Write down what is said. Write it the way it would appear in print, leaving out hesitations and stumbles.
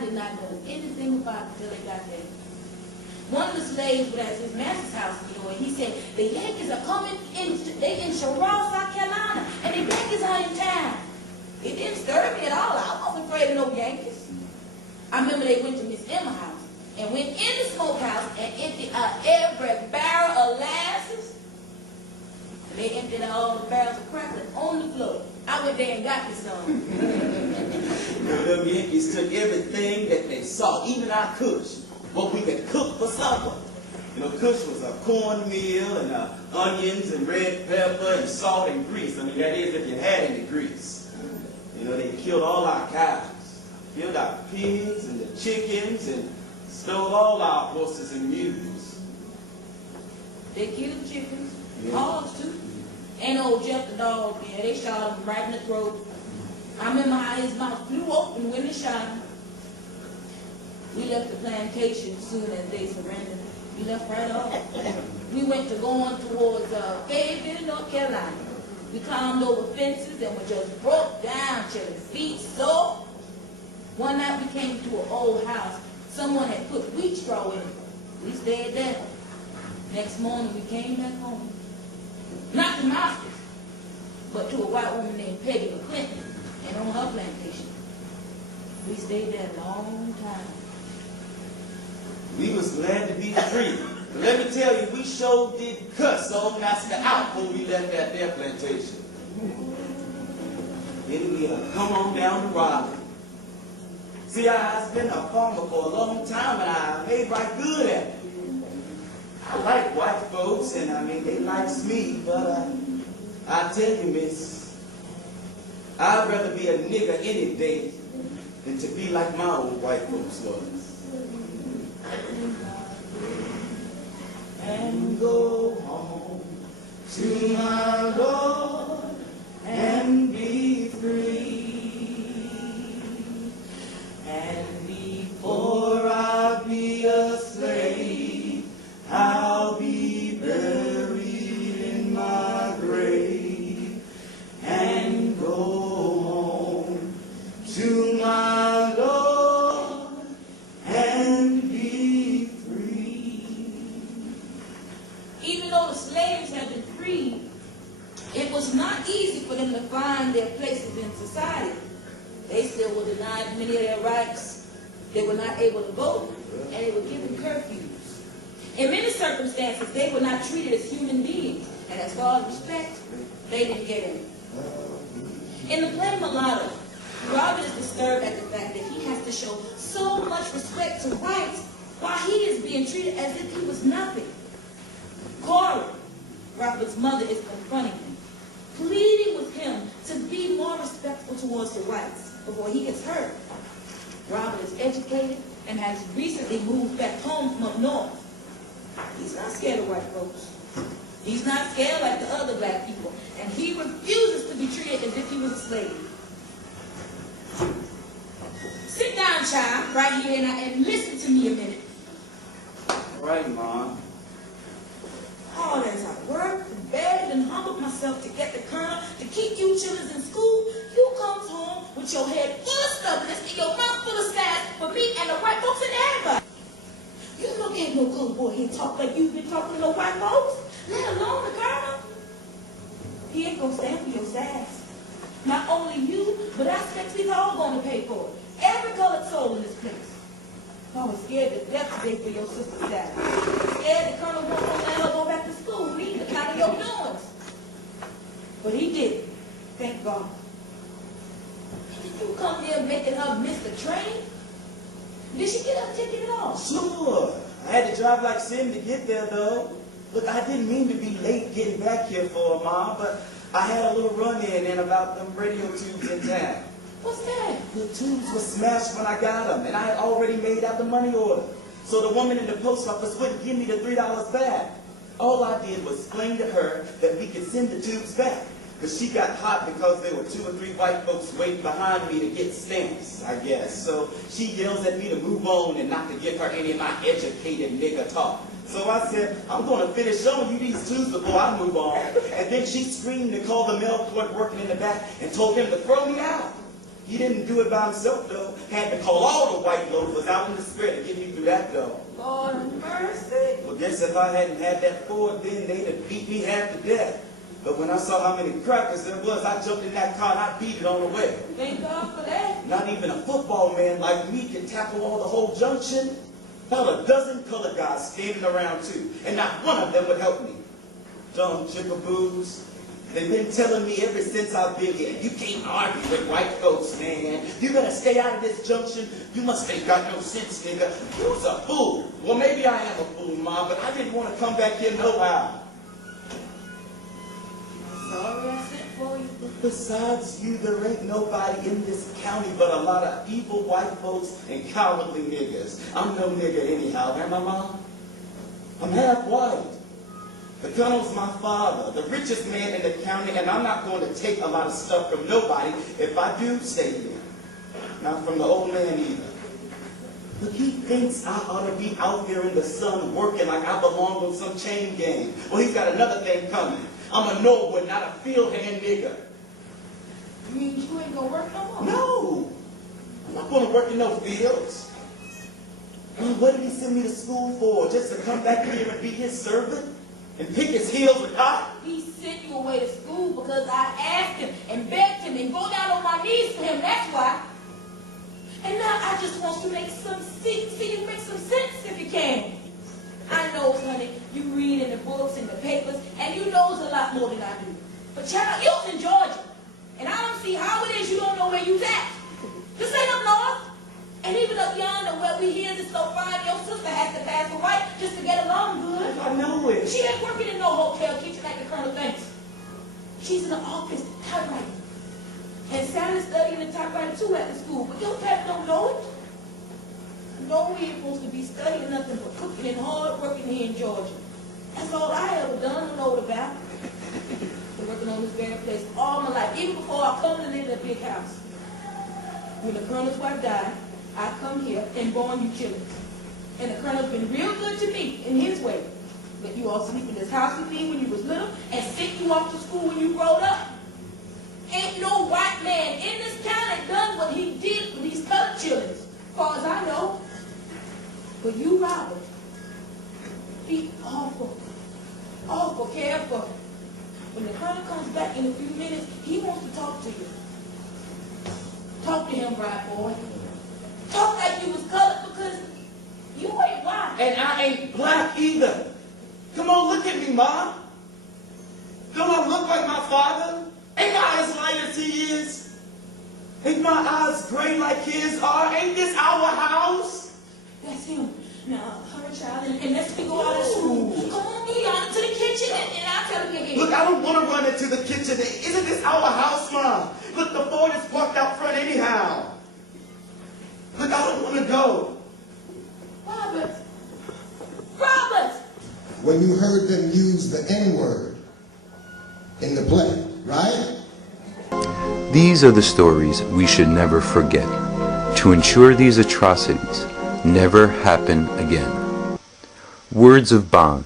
did not know anything about it until they got there. One of the slaves was at his master's house, and he said, the Yankees are coming they in Charlotte, South Carolina, and the Yankees are in town. It didn't stir me at all. I wasn't afraid of no Yankees. I remember they went to Miss Emma's house and went in the smokehouse and emptied out every barrel of molasses. And they emptied out all the barrels of crackers on the floor. I went there and got me some. Them Yankees took everything that they saw, even our kush, what we could cook for supper. Kush was a cornmeal and onions and red pepper and salt and grease. I mean, that is if you had any grease. They killed all our cows, killed our pigs and the chickens, and stole all our horses and mules. They killed chickens, hogs too. And old Jeff the dog, they shot him right in the throat. I remember how his mouth flew open when they shot him. We left the plantation as soon as they surrendered. We left right off. We went to going towards Fayetteville, North Carolina. We climbed over fences and we just broke down till the feet sore. One night we came to an old house. Someone had put wheat straw in it. We stayed there. Next morning we came back home. Not to Masters, but to a white woman named Peggy McClinton and on her plantation. We stayed there a long time. We was glad to be free. But let me tell you, we sure did cuss old master out when we left that their plantation. Then we come on down to Raleigh. See, I've been a farmer for a long time, and I made right good at it. I like white folks, and I mean, they likes me, but I tell you, miss, I'd rather be a nigger any day than to be like my old white folks was. And go home to my Lord and be free. And before I be a slave, I'll be buried in my grave. And go home to my Lord and be free. Even though the slaves had been freed, it was not easy for them to find their places in society. They still were denied many of their rights. They were not able to vote, and they were given curfews. In many circumstances, they were not treated as human beings, and as far as respect, they didn't get any. In the play Mulatto, Robert is disturbed at the fact that he has to show so much respect to rights while he is being treated as if he was nothing. Cora, Robert's mother, is confronting him, pleading with him to be more respectful towards the whites before he gets hurt. Robert is educated and has recently moved back home from up north. He's not scared of white folks. He's not scared like the other black people, and he refuses to be treated as if he was a slave. Sit down, child, right here, and listen to me a minute. All right, Mom. Oh, as I worked and begged and humbled myself to get the colonel to keep you children in school, you comes home with your head full of stubbornness and your mouth full of sass for me and the white folks and everybody. You don't get no colored boy here talk like you've been talking to no white folks, let alone the colonel. He ain't gonna stand for your sass. Not only you, but I expect we're all gonna pay for it. Every colored soul in this place. I was scared to death today for your sister's dad. Scared the colonel won't let her go back to school, reading the kind of your doings. But he did. Thank God. Did you come here making her miss the train? Did she get her ticket at all? Sure. I had to drive like sin to get there, though. Look, I didn't mean to be late getting back here for her, Mom, but I had a little run-in about them radio tubes in town. What's that? The tubes were smashed when I got them, and I had already made out the money order. So the woman in the post office wouldn't give me the $3 back. All I did was explain to her that we could send the tubes back. But she got hot because there were 2 or 3 white folks waiting behind me to get stamps, I guess. So she yells at me to move on and not to give her any of my educated nigger talk. So I said, I'm going to finish showing you these tubes before I move on. And then she screamed and called the mail clerk working in the back and told him to throw me out. He didn't do it by himself, though. Had to call all the white loafers out in the square to get me through that door. Lord have mercy. Well, guess if I hadn't had that Ford then, they'd have beat me half to death. But when I saw how many crackers there was, I jumped in that car and I beat it on the way. Thank God for that. Not even a football man like me could tackle all the whole junction. About a dozen colored guys standing around too, and not one of them would help me. Dumb jickaboos. They've been telling me ever since I've been here, you can't argue with white folks, man. You better stay out of this junction. You must ain't got no sense, nigga. You's a fool. Well, maybe I am a fool, Mom, but I didn't want to come back here nohow. Sorry I sent for you. Besides you, there ain't nobody in this county but a lot of evil white folks and cowardly niggas. I'm no nigga anyhow, am I, Mom? I'm half white. The Colonel's my father, the richest man in the county, and I'm not going to take a lot of stuff from nobody if I do stay here. Not from the old man either. Look, he thinks I ought to be out there in the sun working like I belong on some chain gang. Well, he's got another thing coming. I'm a Norwood, not a field hand nigga. You mean you ain't gonna work no more? No! I'm not going to work in no fields. Well, what did he send me to school for? Just to come back here and be his servant? And pick his heels with cotton? He sent you away to school because I asked him and begged him and go down on my knees for him, that's why. And now I just want you to make some see you make some sense if you can. I know, honey, you read in the books and the papers, and you knows a lot more than I do. But child, you was in Georgia, and I don't see how it is you don't know where you's at. This ain't up north. And even up yonder where we hear this so fine, your sister has to pass for white just to get along good. I know it. She ain't working in no hotel kitchen like the Colonel thinks. She's in the office typewriting. And Sally's studying the typewriter too at the school, but your dad don't know it. No, we ain't supposed to be studying nothing but cooking and hard working here in Georgia. That's all I ever done and know about. Been working on this very place all my life, even before I come to live in a big house. When the Colonel's wife died, I come here and born you children. And the Colonel's been real good to me in his way. Let you all sleep in this house with me when you was little and sent you off to school when you growed up. Ain't no white man in this county done what he did for these colored children, as far as I know. But you, Robert, be awful careful. When the Colonel comes back in a few minutes, he wants to talk to you. Talk to him, bright boy. Talk like you was colored because you ain't white. And I ain't black either. Come on, look at me, Mom. Don't I look like my father? Ain't my eyes light as he is? Ain't my eyes gray like his are? Ain't this our house? That's him. Now, hurry, child, and let's go out of school. Come on, me out into the kitchen, and I'll tell him again. Look, I don't want to run into the kitchen. Isn't this our house, Mom? Look, the Ford is parked out front anyhow. Look, I don't want to go. Robert! When you heard them use the N-word in the play, right? These are the stories we should never forget, to ensure these atrocities never happen again. Words of bond.